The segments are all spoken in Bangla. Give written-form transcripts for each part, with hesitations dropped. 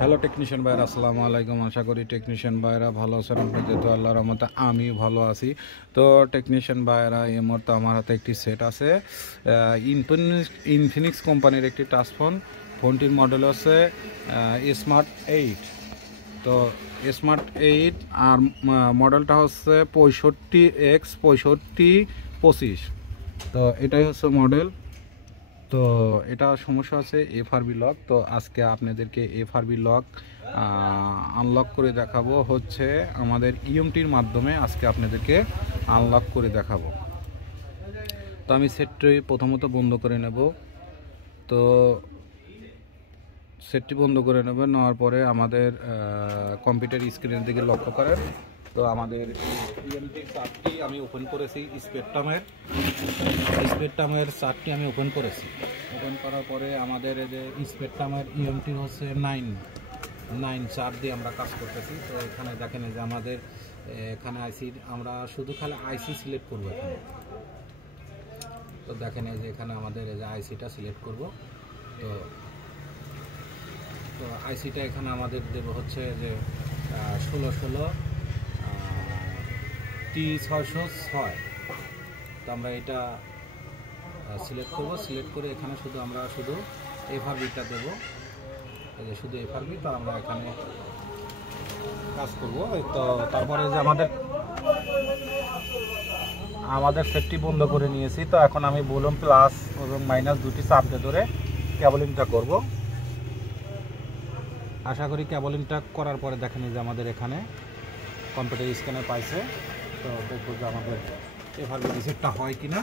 হ্যালো টেকনিশিয়ান ভাইরা, আসসালামু আলাইকুম। আশা করি টেকনিশিয়ান ভাইরা ভালো আছেন। আপনাদের তো আল্লাহর রহমতে আমি ভালো আছি। তো টেকনিশিয়ান ভাইরা, এই মুহূর্তে আমার হাতে একটি সেট আছে, ইনফিনিক্স কোম্পানির একটি টাচ ফোন। ফোনটির মডেল হচ্ছে স্মার্ট 8। তো স্মার্ট 8 আর মডেলটা হচ্ছে 65X6525। তো এটাই হচ্ছে মডেল। তো এটা সমস্যা আছে এফআরবি লক। তো আজকে আপনাদেরকে এফআরবি লক আনলক করে দেখাবো, হচ্ছে আমাদের ইএমটির মাধ্যমে আজকে আপনাদেরকে আনলক করে দেখাবো। তো আমি সেটটি প্রথমত বন্ধ করে নেব। তো সেটটি বন্ধ করে নেওয়ার পরে আমাদের কম্পিউটার স্ক্রিনের দিকে লক্ষ্য করেন। তো আমাদের ইএমটির চার্টটি আমি ওপেন করেছি, স্পেকট্রামের চার্টটি আমি ওপেন করেছি। ওপেন করার পরে আমাদের যে স্পেকট্রামের ইএমটি হচ্ছে 9 চার্ট দিয়ে আমরা কাজ করতেছি। তো এখানে দেখেন যে আমাদের এখানে আইসি, আমরা শুধু খালি আইসি সিলেক্ট করবো এখানে। তো দেখেন এই যে এখানে আমাদের এই যে আইসিটা সিলেক্ট করব। তো তো আইসিটা এখানে আমাদের দেব হচ্ছে যে 1616 T606। তো আমরা এটা সিলেক্ট করব। সিলেক্ট করে এখানে আমরা শুধু এফআরবিটা দেবো, এই যে শুধু এফআরবি। তো আমরা এখানে কাজ করব। তো তারপরে যে আমাদের সেটটি বন্ধ করে নিয়েছি। তো এখন আমি বললাম প্লাস এবং মাইনাস দুটি চাপ দিয়ে ধরে ক্যাবলিংটা করব। আশা করি ক্যাবলিংটা করার পরে দেখেন যে আমাদের এখানে কম্পিউটার স্ক্যানার পাইছে। তো দেখবো যে আমাদের এফআরবি রিসেটটা হয় কিনা।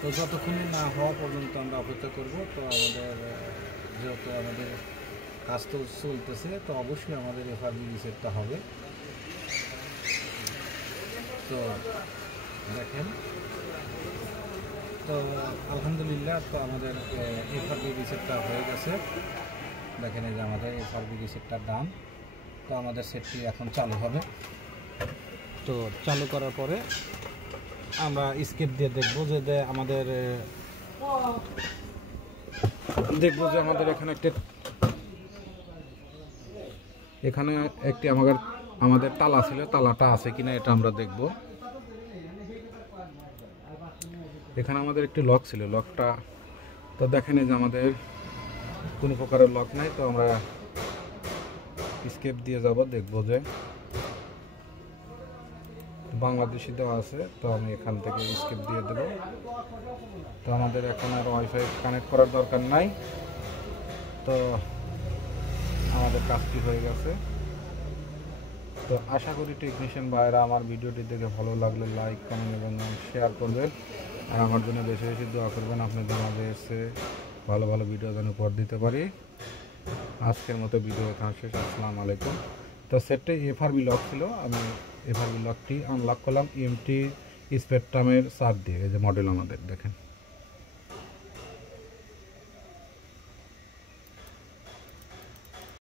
তো যতক্ষণই না হওয়া পর্যন্ত আমরা অপেক্ষা করব। তো যেহেতু আমাদের কাজ তো চলতেছে, তো অবশ্যই আমাদের এফআরবি রিসেটটা হবে। তো দেখেন, তো আলহামদুলিল্লাহ, তো আমাদের এফআরবি রিসেটটা হয়ে গেছে। দেখেন এই যে আমাদের এফআরবি রিসেটটার দাম। তো আমাদের সেটটি এখন চালু হবে। তো চালু করার পরে আমরা স্কেপ দিয়ে দেখবো যে আমাদের এখানে একটি আমাদের তালা ছিল, তালাটা আছে কিনা এটা আমরা দেখব। এখানে আমাদের একটি লক ছিল, লকটা তো দেখেন যে আমাদের কোনো প্রকারের লক নাই। তো আমরা স্কেপ দিয়ে যাব, দেখব যে বাংলাদেশি দেওয়া আছে। তো আমি এখান থেকে স্কেপ দিয়ে দেব। তো আমাদের এখন আর ওয়াইফাই কানেক্ট করার দরকার নাই। তো আমাদের কাজটি হয়ে গেছে। তো আশা করি টেকনিশিয়ান ভাইরা আমার ভিডিওটি দেখে ভালো লাগলে লাইক, কমেন্ট এবং শেয়ার করবেন। আর আমার জন্য বেশি বেশি দোয়া করবেন, আপনাদের মাঝে এসে ভালো ভালো ভিডিও যেন উপহার দিতে পারি। আজকের মতো ভিডিও এখানে শেষ। আসসালামু আলাইকুম। তো সেটটি এফআরবি লক ছিল, আমি এফআরবি লকটি আনলক করলাম ইএমটি স্পেকট্রামের চার্ট দিয়ে। এই যে মডেল আমাদের দেখেন।